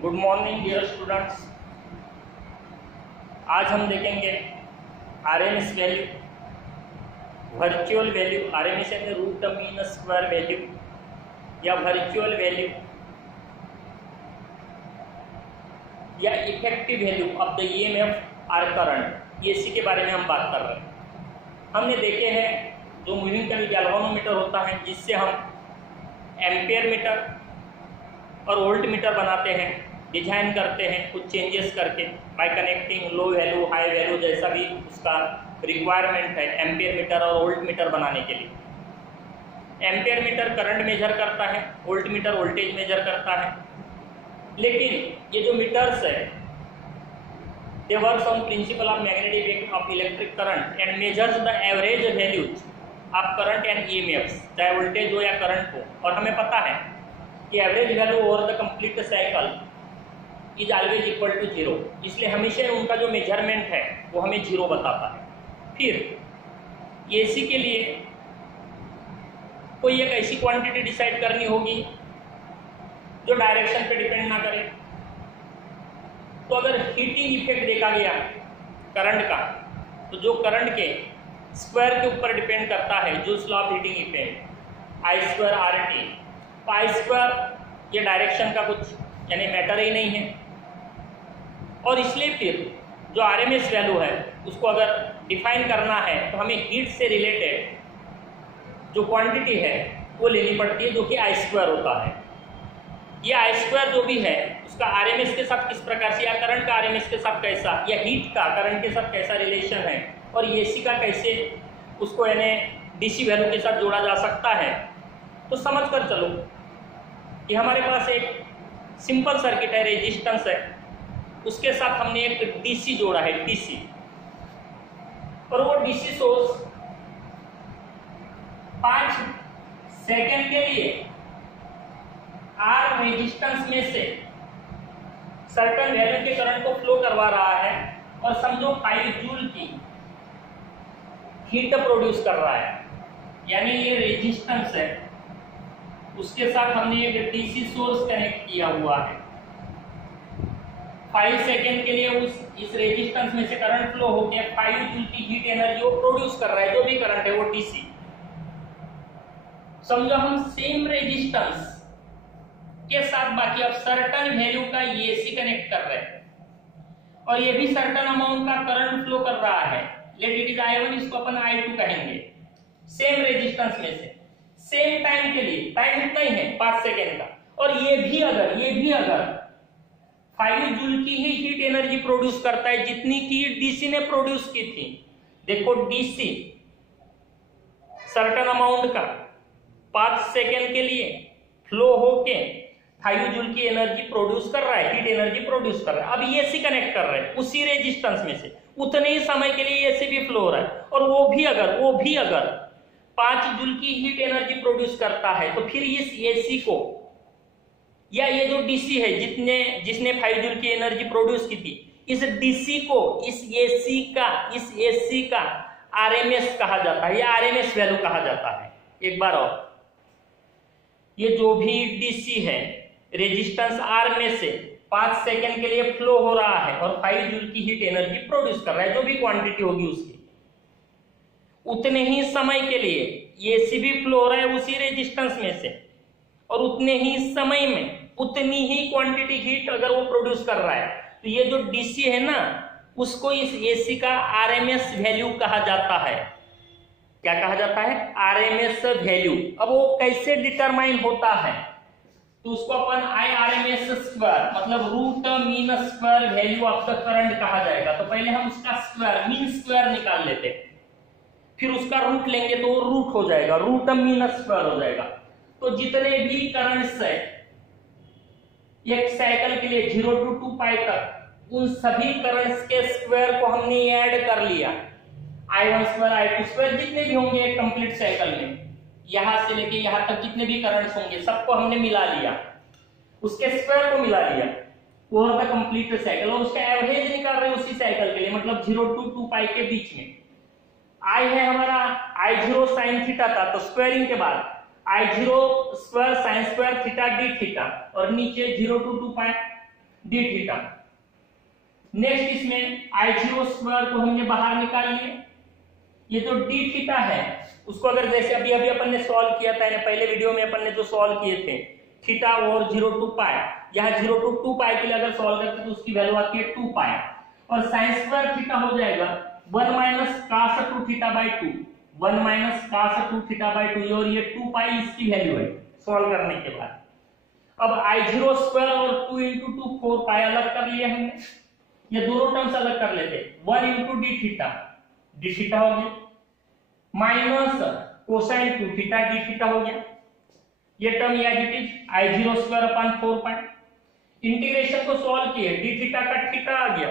Good morning dear students. आज हम देखेंगे RMS value, virtual value. RMS यानी रूट मीन स्क्वायर वैल्यू या वर्चुअल वैल्यू या effective value of the EMF or current, AC के बारे में हम बात कर रहे हैं। हमने देखे हैं जो मूविंग कॉइल गैल्वेनोमीटर होता है जिससे हम एम्पियर मीटर और वोल्ट मीटर बनाते हैं, डिजाइन करते हैं कुछ चेंजेस करके bye connecting low value high value जैसा भी उसका रिक्वायरमेंट है एम्पियर मीटर और वोल्ट मीटर बनाने के लिए। एम्पियर मीटर करंट मेजर करता है, वोल्ट मीटर वोल्टेज मेजर करता है। लेकिन ये जो मीटर्स है they works on principle of magnetic effect of electric current and measures the average values of current and EMFs, चाहे वोल्टेज हो या करंट हो। और हमें पता है कि average value over the complete cycle is always equal to 0, इसलिए हमेशा उनका जो मेजरमेंट है वो हमें 0 बताता है। फिर एसी के लिए कोई एक ऐसी क्वांटिटी डिसाइड करनी होगी जो डायरेक्शन पे डिपेंड ना करे। तो अगर हीटिंग इफेक्ट देखा गया करंट का, तो जो करंट के स्क्वायर के ऊपर डिपेंड करता है joules law of heating effect I square R T. तो आई स्क्वायर ये डायरेक्शन का कुछ यानी मैटर ही नहीं है, और इसलिए फिर जो आरएमएस वैल्यू है उसको अगर डिफाइन करना है तो हमें हीट से रिलेटेड जो क्वांटिटी है वो लेनी पड़ती है जो कि आई स्क्वायर होता है। ये आई स्क्वायर जो भी है उसका आरएमएस के साथ किस प्रकार से, या करंट का आरएमएस के साथ कैसा, या हीट का करंट के साथ कैसा रिलेशन है, और एसी का कैसे उसको यानी डीसी वैल्यू के साथ जोड़ा जा सकता है। तो समझ कर चलो कि हमारे पास एक सिंपल सर्किट है, रेजिस्टेंस है, उसके साथ हमने एक डीसी जोड़ा है, डीसी, और वो डीसी सोर्स 5 सेकेंड के लिए आर रेजिस्टेंस में से सर्टेन वैल्यू के करंट को फ्लो करवा रहा है, और समझो 5 जूल की हीट प्रोड्यूस कर रहा है। यानी ये रेजिस्टेंस है, उसके साथ हमने एक डीसी सोर्स कनेक्ट किया हुआ है। 5 सेकेंड के लिए इस रेजिस्टेंस में से करंट फ्लो होकर 5 जूल की हीट एनर्जी वो प्रोड्यूस कर रहा है, जो भी करंट है वो डीसी। समझो हम सेम रेजिस्टेंस के साथ बाकी अब सर्टेन वैल्यू का एसी कनेक्ट कर रहे हैं, और ये भी सर्टेन अमाउंट का करंट फ्लो कर रहा है। लेट इट इज I1, इसको अपन I2 कहेंगे। सेम रेजिस्टेंस में से सेम टाइम के लिए, टाइम इतना ही है 5 सेकेंड का, और ये भी अगर 5 जूल की ही हीट एनर्जी प्रोड्यूस करता है जितनी की डीसी ने प्रोड्यूस की थी। देखो डीसी सर्टेन अमाउंट का 5 सेकेंड के लिए फ्लो होके 5 जूल की एनर्जी प्रोड्यूस कर रहा है, हीट एनर्जी प्रोड्यूस कर रहा है। अब एसी कनेक्ट कर रहे हैं उसी रेजिस्टेंस में से, उतने ही समय के लिए एसी भी फ्लो हो रहा है, और वो भी अगर 5 जूल की हीट एनर्जी प्रोड्यूस करता है, तो फिर इस एसी को, या ये जो डीसी है जिसने 5 जूल की एनर्जी प्रोड्यूस की थी, इस डीसी को इस एसी का आरएमएस कहा जाता है, या आरएमएस वैल्यू कहा जाता है। एक बार और, ये जो भी डीसी है रेजिस्टेंस आर में से 5 सेकेंड के लिए फ्लो हो रहा है और 5 जूल की हीट एनर्जी प्रोड्यूस कर रहा है, जो भी क्वांटिटी होगी उसकी, उतने ही समय के लिए एसी भी फ्लो हो रहा है उसी रेजिस्टेंस में से, और उतने ही समय में उतनी ही क्वांटिटी हीट अगर वो प्रोड्यूस कर रहा है, तो ये जो डीसी है ना उसको इस एसी का आरएमएस वैल्यू कहा जाता है। क्या कहा जाता है? RMS value. अब वो कैसे डिटरमाइन होता है, तो उसको अपन आई आरएमएस स्क्वायर मतलब root mean square value of the current कहा जाएगा। तो पहले हम उसका स्क्वायर मीन स्क्वायर निकाल लेते, फिर उसका रूट लेंगे तो वो रूट हो जाएगा, रूट मीन स्क्वायर हो जाएगा। तो जितने भी करंट्स है एक साइकिल के लिए 0 to 2 पाई तक, उन सभी करंट्स के स्क्वायर को हमने ऐड कर लिया। I1 स्क्वायर I2 स्क्वायर जितने भी होंगे एक कंप्लीट साइकिल में, यहां से लेके यहां तक जितने भी करंट्स होंगे सबको हमने मिला लिया, उसके स्क्वायर को मिला लिया, वो होता कंप्लीट साइकिल, और उसका एवरेज निकाल रहे हैं उसी साइकिल के लिए, मतलब 0 to 2 पाई के बीच में। I है हमारा I0 साइन थीटा था, तो स्क्वायरिंग के बाद I0 square sine square theta d theta, और नीचे 0 to 2 pi D theta. Next इसमें I0 स्क्वायर को हमने बाहर निकाल लिया। ये जो डी थीटा है उसको अगर जैसे अभी अभी अपन ने सॉल्व किया था, पहले वीडियो में अपन ने जो सॉल्व किए थे थीटा और 0 to पाई, यहाँ 0 to 2 पाई के लिए अगर सॉल्व करते तो उसकी वैल्यू आती है 2 पाई, और साइन स्क्वायर थीटा हो जाएगा 1 minus cos 2 theta by 2, 1 minus cos 2 theta by 2, और ये 2 पाई इसकी वैल्यू है सॉल्व करने के बाद। अब I0 स्क्वायर और 2 into 2 4 पाई अलग कर लिया हमने, ये दोनों टर्म्स अलग कर लेते, 1 into डी थीटा हो गया, minus cosine 2 theta d theta हो गया। ये term as it is I0 square upon 4 pi. Integration को सॉल्व किए, डी थीटा का थीटा आ गया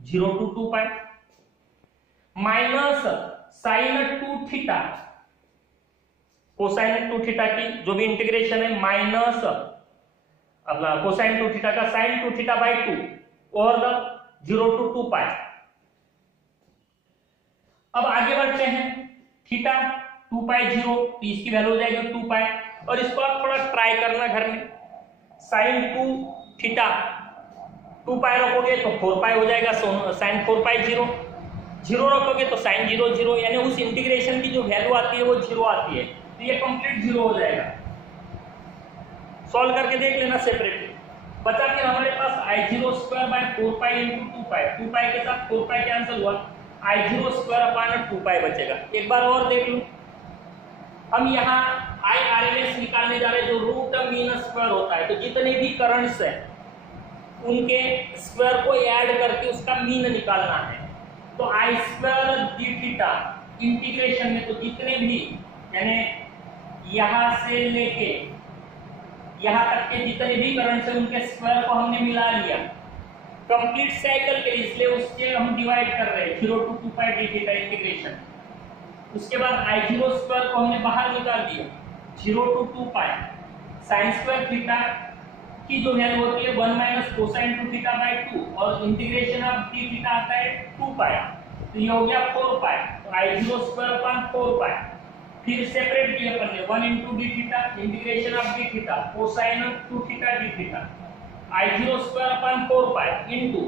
0 to 2 pi, minus sine 2 theta cosine 2 theta की जो भी इंटीग्रेशन है, माइनस कोसाइन 2 थीटा का साइन 2 थीटा बाई 2 और 0 to 2 पाई। अब आगे बढ़ते हैं, थीटा 2 पाई 0, तो इसकी वैल्यू हो जाएगी 2 पाई, और इसको आप थोड़ा ट्राई करना घर में। साइन 2 थीटा 2 पाई रखोगे तो 4 पाई हो जाएगा, साइन 4 पाई 0, 0 रखोगे तो साइन 0 0, यानी उस इंटीग्रेशन की जो वैल्यू आती है वो 0 आती है, तो ये कंप्लीट 0 हो जाएगा। सॉल्व करके देख लेना सेपरेटली। बचा फिर हमारे पास I0 square by 4 pi into 2 पाई, 2 पाई के साथ 4 पाई कैंसिल हुआ, I0 स्क्वायर अपॉन 2 पाई बचेगा। एक बार और देख लो, हम यहाँ IRMS निकालने जा रहे हैं, जो रूट मीन स्क्वायर होता है, तो जितने भी करंट्स है उनके स्क्वायर को ऐड करके उसका मीन निकालना है। तो I square D theta integration में तो जितने भी, यानी यहां से लेके यहां तक के जितने भी करंट्स है उनके स्क्वायर को हमने मिला लिया कंप्लीट साइकिल के लिए, इसलिए उसके हम डिवाइड कर रहे हैं 0 to 2 pi D theta integration. उसके बाद I0 स्क्वायर को हमने बाहर निकाल दिया 0 to 2 pi, sine square theta की जो वैल्यू होती है 1 माइनस कोसाइन 2 थीटा बाई 2, और इंटीग्रेशन ऑफ डी थीटा आता है 2 पाई, तो ये हो गया 4 पाई, तो I0 स्क्वायर अपॉन 4 पाई। फिर सेपरेट किया अपन ने 1 into D theta integration of D theta cosine 2 theta d theta, I0 square upon 4 pi into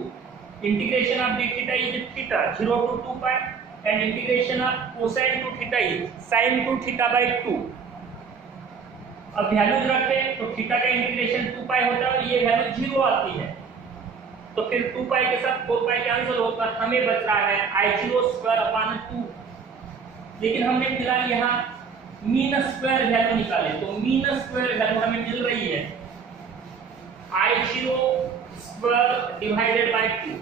integration of D theta is theta 0 to 2 pi, and integration of cosine 2 theta is sine 2 theta by 2। अब values रखे तो theta का integration 2 पाई होता है और ये value 0 आती है, तो फिर 2 पाई के साथ 4 पाई कैंसिल होकर हमें बच रहा है I0 स्क्वायर अपॉन 2। लेकिन हमने फिलहाल यहाँ मीन स्क्वायर वैल्यू निकाले, तो मीन स्क्वायर वैल्यू हमें मिल रही है I0 square divided by 2।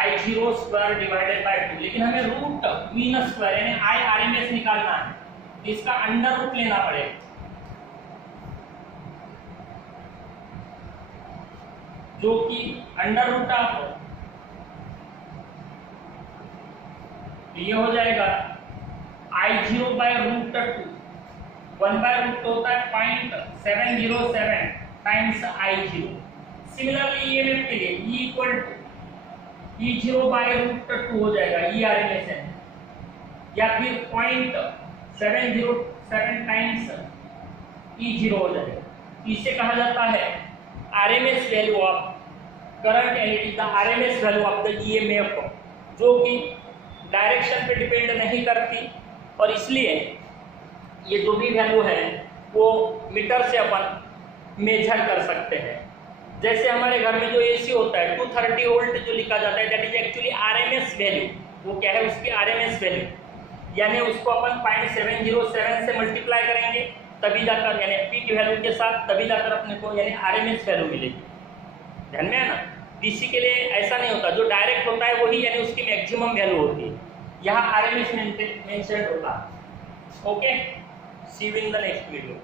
I0 square divided by 2, लेकिन हमें रूट मीन स्क्वायर यानी IRMS निकालना है, इसका अंडर रूट लेना पड़ेगा। जो कि अंडर रूट ऑफ, ये हो जाएगा I0 bye root 2, 1 by root होता है 0.707 टाइम्स I0। सिमिलरली EMF के लिए E equal to E0 by root 2 हो जाएगा ERMS है, या फिर 0.707 टाइम्स E0 हो जाएगा। इसे कहा जाता है RMS value of current, and it is the RMS value of the EMF, जो कि डायरेक्शन पे डिपेंड नहीं करती, और इसलिए ये जो भी वैल्यू है वो मीटर से अपन मेजर कर सकते हैं। जैसे हमारे घर में जो AC होता है 230 वोल्ट जो लिखा जाता है, that is actually RMS value. वो क्या है, उसकी RMS वैल्यू, यानी उसको अपन 0.707 से मल्टीप्लाई करेंगे तभी जाकर, यानी पीक वैल्यू के साथ तभी जाकर अपने को यानी RMS वैल्यू मिलेगी। ध्यान में है ना। DC के लिए ऐसा नहीं होता, जो डायरेक्ट होता है वही यानी उसकी मैक्सिमम वैल्यू होती है, यहाँ RMS मेंशन होता है। Okay, see you in the next video.